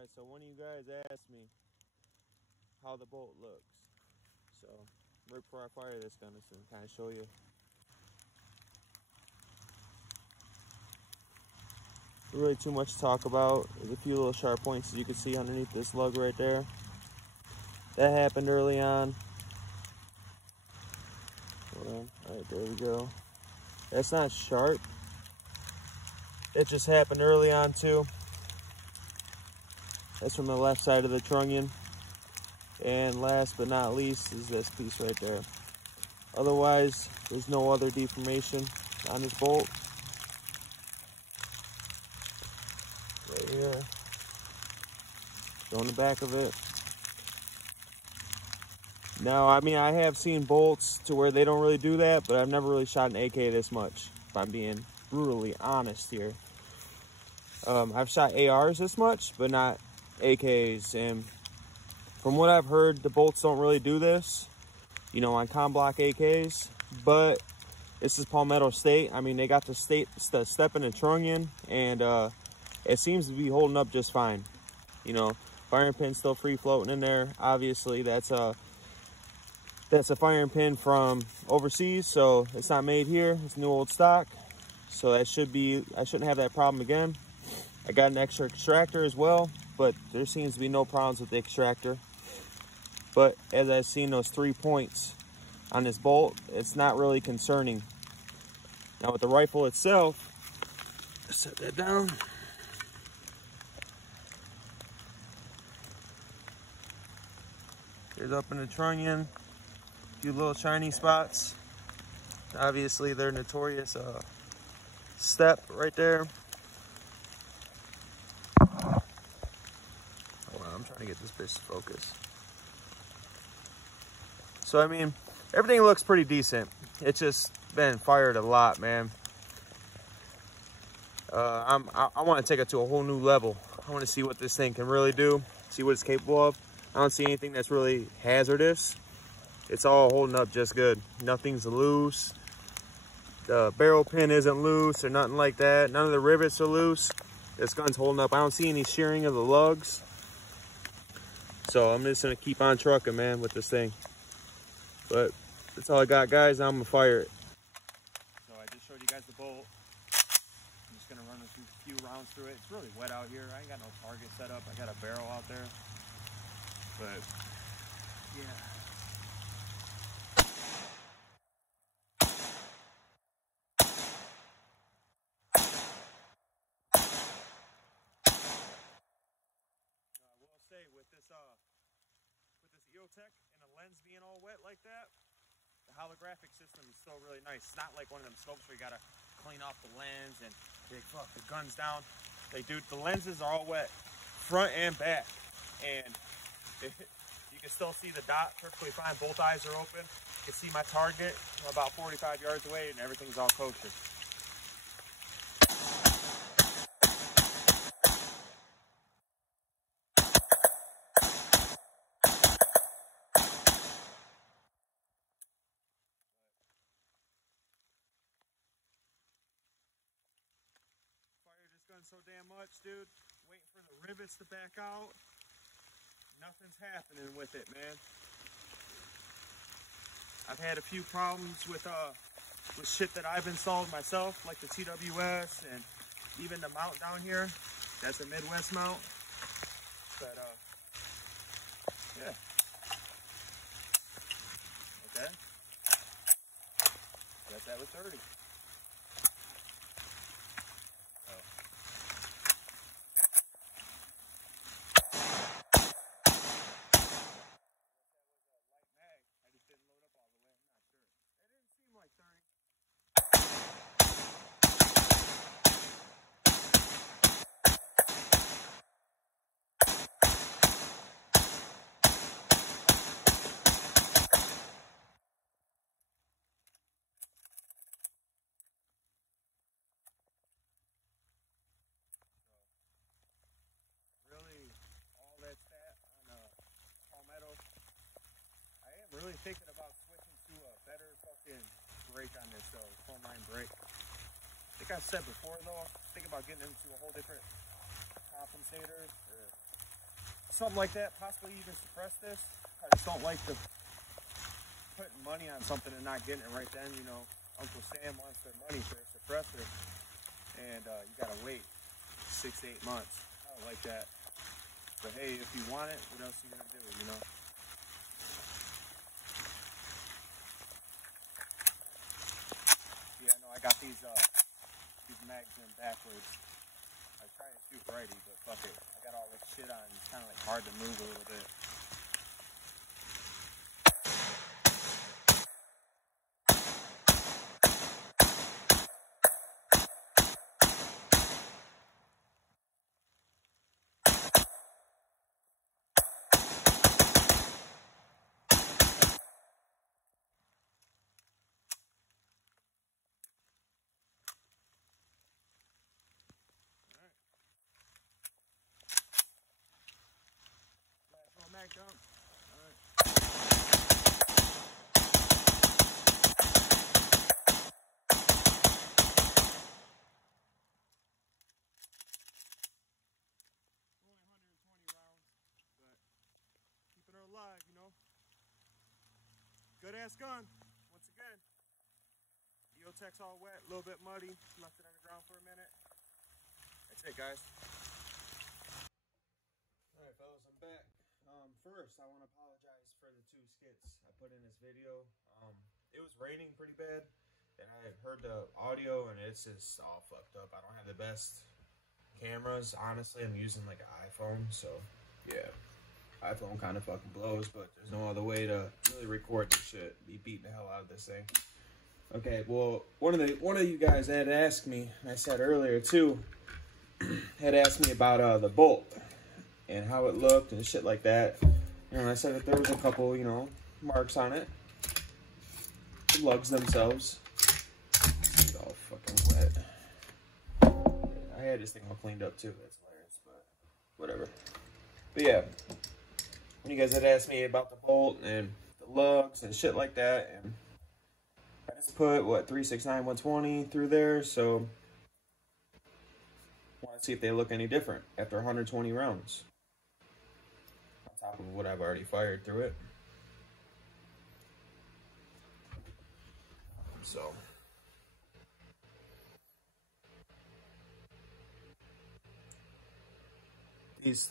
Alright, so one of you guys asked me how the bolt looks. So right before I fire this gun, I'm going to kind of show you. Really too much to talk about. There's a few little sharp points as you can see underneath this lug right there. That happened early on. Hold on. Alright, there we go. That's not sharp. It just happened early on too. That's from the left side of the trunnion. And last but not least is this piece right there. Otherwise, there's no other deformation on this bolt. Right here. Showing the back of it. Now, I mean, I have seen bolts to where they don't really do that, but I've never really shot an AK this much, if I'm being brutally honest here. I've shot ARs this much, but not AKs. And from what I've heard, the bolts don't really do this, you know, on com block AKs. But this is Palmetto State. I mean, they got the step in the trunnion, and it seems to be holding up just fine. You know, firing pin's still free floating in there. Obviously, that's a firing pin from overseas, so it's not made here. It's new old stock, so that should be, I shouldn't have that problem again. I got an extra extractor as well, but there seems to be no problems with the extractor. But as I've seen those 3 points on this bolt, it's not really concerning. Now with the rifle itself, set that down. Here's up in the trunnion. Few little shiny spots. Obviously, they're notorious step right there. Hold on, I'm trying to get this bitch to focus. So, I mean, everything looks pretty decent. It's just been fired a lot, man. I want to take it to a whole new level. I want to see what this thing can really do, see what it's capable of. I don't see anything that's really hazardous. It's all holding up just good. Nothing's loose. The barrel pin isn't loose or nothing like that. None of the rivets are loose. This gun's holding up. I don't see any shearing of the lugs. So I'm just gonna keep on trucking, man, with this thing. But that's all I got, guys. Now I'm gonna fire it. So I just showed you guys the bolt. I'm just gonna run a few rounds through it. It's really wet out here. I ain't got no target set up. I got a barrel out there. But yeah. With this EOTech and the lens being all wet like that, the holographic system is still really nice. It's not like one of them scopes where you gotta clean off the lens and fuck the gun's down. Like, dude, the lenses are all wet, front and back, and you can still see the dot perfectly fine. Both eyes are open. You can see my target from about 45 yards away, and everything's all kosher. Done so damn much, dude. Waiting for the rivets to back out. Nothing's happening with it, man. I've had a few problems with shit that I've installed myself, like the TWS and even the mount down here. That's a Midwest mount. But yeah. Okay. Guess that was 30. Like 30. Really, all that's that on Palmetto. I am really thinking about switching to a better fucking brake on this though, phone line brake. I think I said before though, think about getting into a whole different compensator or something like that, possibly even suppress this. I just don't like the putting money on something and not getting it right then. You know, Uncle Sam wants their money for a suppressor, and you gotta wait 6 to 8 months. I don't like that. But hey, if you want it, what else are you gonna do, you know? Yeah, no, I got these mags in backwards. I was trying to shoot righty, but fuck it. I got all this shit on. It's kind of like hard to move a little bit. Mag dump. Alright. Only 120 rounds, but keeping her alive, you know. Good ass gun, once again. EOTech's all wet, a little bit muddy. Left it on the ground for a minute. That's it, guys. Alright, fellas, I'm back. First, I want to apologize for the 2 skits I put in this video. It was raining pretty bad, and I heard the audio, and it's just all fucked up. I don't have the best cameras. Honestly, I'm using like an iPhone, so yeah, iPhone kind of fucking blows, but there's no other way to really record this shit. Be beating the hell out of this thing. Okay, well, one of you guys had asked me, and I said earlier too, had asked me about the bolt and how it looked and shit like that. And I said that there was a couple, you know, marks on it. The lugs themselves. It's all fucking wet. I had this thing all cleaned up too. That's hilarious, but whatever. But yeah, when you guys had asked me about the bolt and the lugs and shit like that, and I just put what 369 120 through there, so I want to see if they look any different after 120 rounds. Top of what I've already fired through it. So these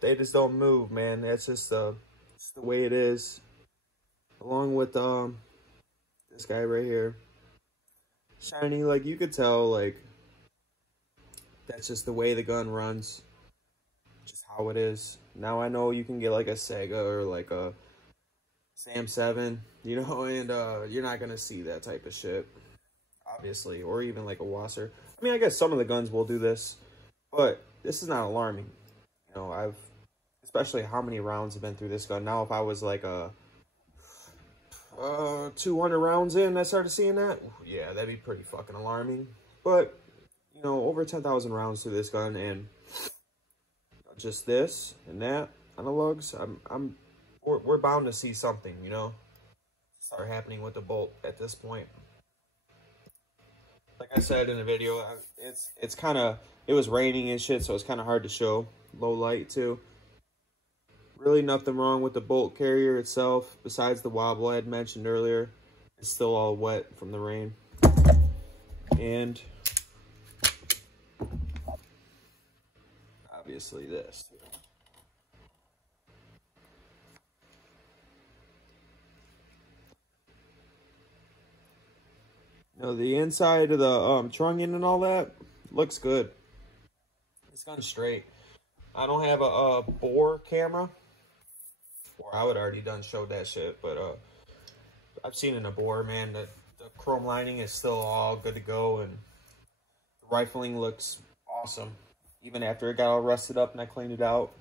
they just don't move, man. That's just the way it is. Along with this guy right here, shiny, like you could tell, like that's just the way the gun runs. Just how it is. Now I know you can get like a Sega or like a Sam 7, you know, and you're not gonna see that type of shit, obviously, or even like a Wasser. I mean, I guess some of the guns will do this, but this is not alarming. You know, especially how many rounds have been through this gun. Now, if I was like a 200 rounds in, I started seeing that, yeah, that'd be pretty fucking alarming. But you know, over 10,000 rounds through this gun, and just this and that on the lugs, we're bound to see something, you know, start happening with the bolt at this point. Like I said in the video, it's kind of, it was raining and shit, so it's kind of hard to show. Low light too. Really nothing wrong with the bolt carrier itself, besides the wobble I had mentioned earlier. It's still all wet from the rain. And obviously this. You know, the inside of the trunnion and all that looks good. It's gone straight. I don't have a bore camera, or I would already done showed that shit, but I've seen in a bore, man, the chrome lining is still all good to go, and the rifling looks awesome. Even after it got all rusted up and I cleaned it out.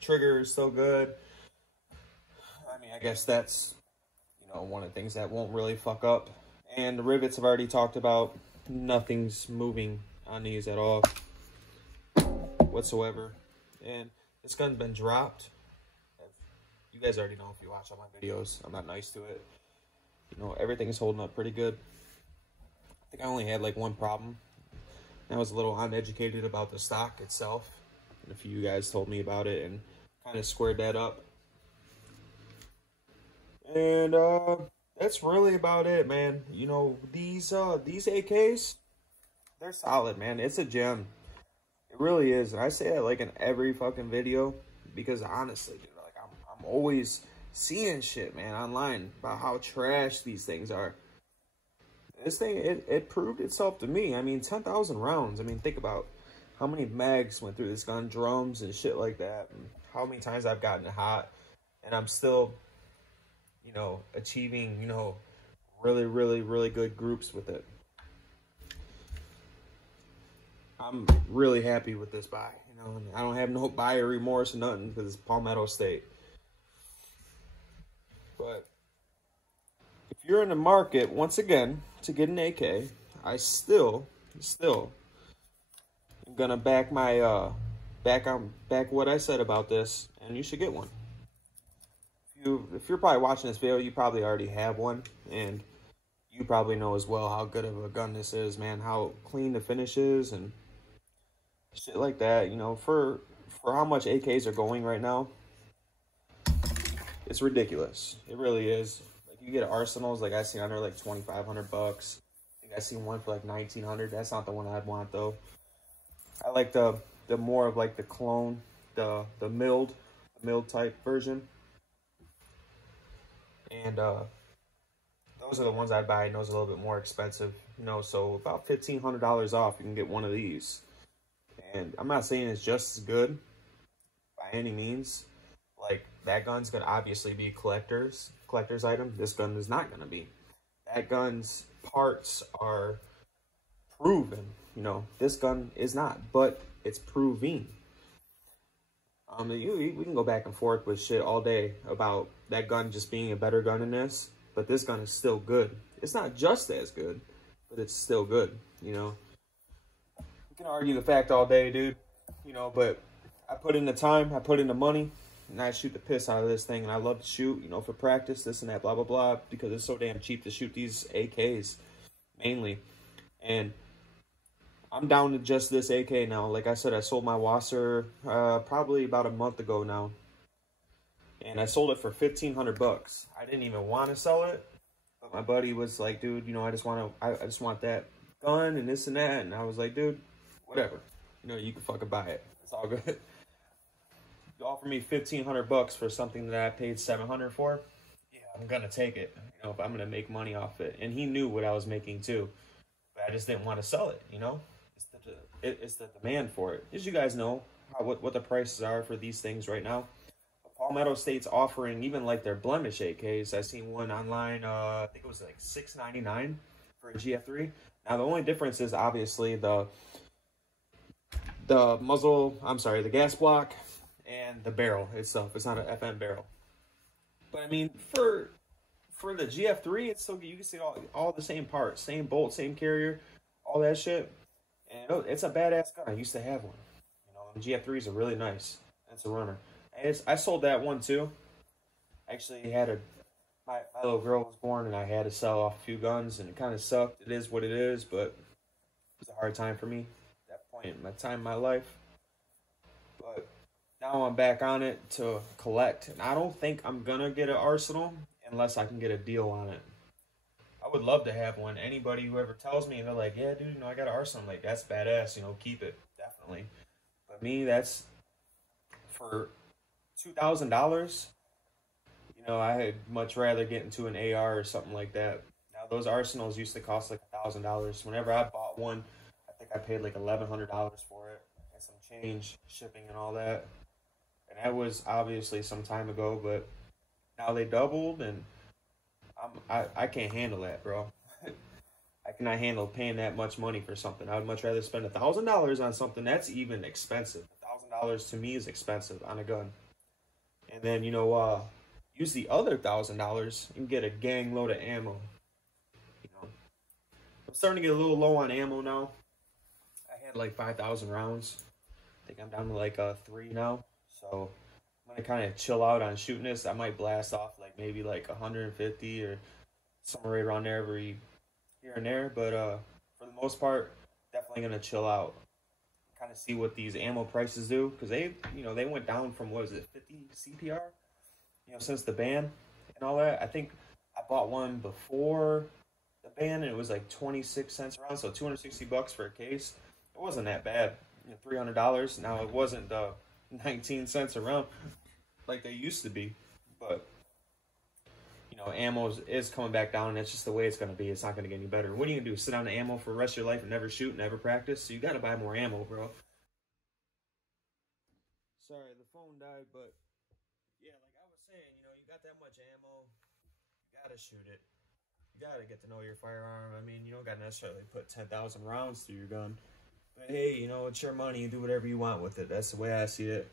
Trigger is still good. I mean, I guess that's, you know, one of the things that won't really fuck up. And the rivets I've already talked about. Nothing's moving on these at all whatsoever. And this gun's been dropped. You guys already know if you watch all my videos. I'm not nice to it. You know, everything is holding up pretty good. I think I only had like one problem. I was a little uneducated about the stock itself. A few of you guys told me about it and kind of squared that up. And that's really about it, man. You know, these AKs, they're solid, man. It's a gem. It really is. And I say that like in every fucking video because honestly, dude, like I'm always seeing shit, man, online about how trash these things are. This thing, it proved itself to me. I mean, 10,000 rounds. I mean, think about how many mags went through this gun, drums and shit like that, and how many times I've gotten it hot, and I'm still, you know, achieving, you know, really, really, really good groups with it. I'm really happy with this buy, you know, and I don't have no buyer remorse or nothing because it's Palmetto State. But if you're in the market, once again, to get an AK, I still am gonna back my back what I said about this, and you should get one. If you're probably watching this video, you probably already have one, and you probably know as well how good of a gun this is, man. How clean the finish is and shit like that. You know, for how much AKs are going right now, it's ridiculous. It really is. You get arsenals like I seen under like 2,500 bucks. I think I seen one for like 1,900. That's not the one I'd want though. I like the more of like the clone, the milled type version. And those are the ones I'd buy, and those are a little bit more expensive, you know. So about $1,500 off, you can get one of these. And I'm not saying it's just as good by any means. Like, that gun's gonna obviously be collector's item. This gun is not gonna be. That gun's parts are proven. You know, this gun is not, but it's proving. We can go back and forth with shit all day about that gun just being a better gun than this, but this gun is still good. It's not just as good, but it's still good, you know. You can argue the fact all day, dude, you know, but I put in the time, I put in the money, and I shoot the piss out of this thing, and I love to shoot, you know, for practice, this and that, blah, blah, blah, because it's so damn cheap to shoot these AKs, mainly. And I'm down to just this AK now. Like I said, I sold my Wasser probably about a month ago now. And I sold it for 1,500 bucks. I didn't even want to sell it, but my buddy was like, dude, you know, I just want that gun and this and that. And I was like, dude, whatever. You know, you can fucking buy it. It's all good. You offer me 1,500 bucks for something that I paid 700 for. Yeah, I'm gonna take it. You know, if I'm gonna make money off it. And he knew what I was making too, but I just didn't want to sell it. You know, it's the demand for it. As you guys know, what the prices are for these things right now. Palmetto State's offering even like their blemish AKs. I seen one online. I think it was like $6.99 for a GF3. Now the only difference is obviously the muzzle. I'm sorry, the gas block and the barrel itself. It's not an FM barrel. But I mean, for the GF3, it's still, you can see all the same parts, same bolt, same carrier, all that shit. And it's a badass gun. I used to have one. You know, the GF3s are really nice. It's a runner. I sold that one too. Actually, my little girl was born, and I had to sell off a few guns, and it kind of sucked. It is what it is, but it was a hard time for me at that point in my time in my life. But now I'm back on it to collect, and I don't think I'm gonna get an Arsenal unless I can get a deal on it. I would love to have one. Anybody who ever tells me, and they're like, yeah, dude, you know, I got an Arsenal. I'm like, that's badass, you know, keep it, definitely. But me, that's for $2,000. You know, I would much rather get into an AR or something like that. Now, those Arsenals used to cost like $1,000. Whenever I bought one, I think I paid like $1,100 for it, and some change, shipping and all that. And that was obviously some time ago, but now they doubled, and I can't handle that, bro. I cannot handle paying that much money for something. I would much rather spend $1,000 on something that's even expensive. $1,000 to me is expensive on a gun. And then, you know, use the other $1,000 and get a gang load of ammo. You know, I'm starting to get a little low on ammo now. I had like 5,000 rounds. I think I'm down to like 3 now. So I'm gonna kind of chill out on shooting this. I might blast off like maybe like 150 or somewhere right around there every here and there. But for the most part, definitely gonna chill out. kind of see what these ammo prices do, because they, you know, they went down from, what is it, 50 CPR, you know, since the ban and all that. I think I bought one before the ban and it was like 26 cents around, so 260 bucks for a case. It wasn't that bad, you know, $300. Now it wasn't 19 cents around like they used to be, but you know, ammo is coming back down, and that's just the way it's going to be. It's not going to get any better. What are you going to do, sit on the ammo for the rest of your life and never shoot, never practice? So you got to buy more ammo, bro. Sorry, the phone died, but yeah, like I was saying, you know, you got that much ammo, you got to shoot it. You got to get to know your firearm. I mean, you don't got to necessarily put 10,000 rounds through your gun. But hey, you know, it's your money. You do whatever you want with it. That's the way I see it.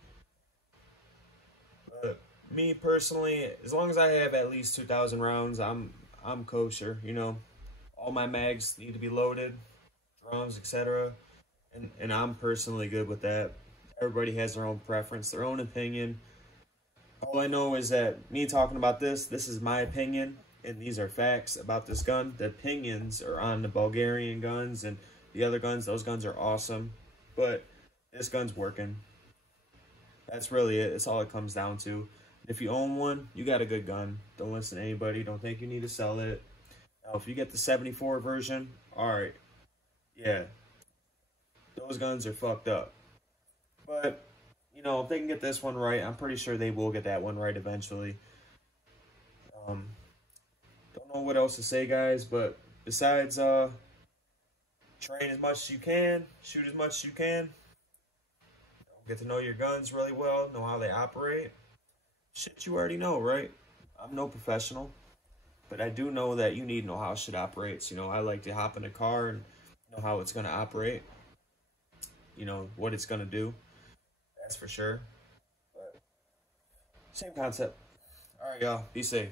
But me personally, as long as I have at least 2,000 rounds, I'm kosher. You know, all my mags need to be loaded, drums, etc. And I'm personally good with that. Everybody has their own preference, their own opinion. All I know is that me talking about this is my opinion, and these are facts about this gun. The opinions are on the Bulgarian guns and the other guns. Those guns are awesome, but this gun's working. That's really it. It's all it comes down to. If you own one, you got a good gun. Don't listen to anybody. Don't think you need to sell it. Now, if you get the 74 version, alright. Yeah. Those guns are fucked up. But, you know, if they can get this one right, I'm pretty sure they will get that one right eventually. Don't know what else to say, guys, but besides, train as much as you can, shoot as much as you can, get to know your guns really well, know how they operate. Shit you already know, right? I'm no professional, but I do know that you need to know how shit operates. You know, I like to hop in a car and know how it's going to operate. You know, what it's going to do. That's for sure. But same concept. All right, y'all. Be safe.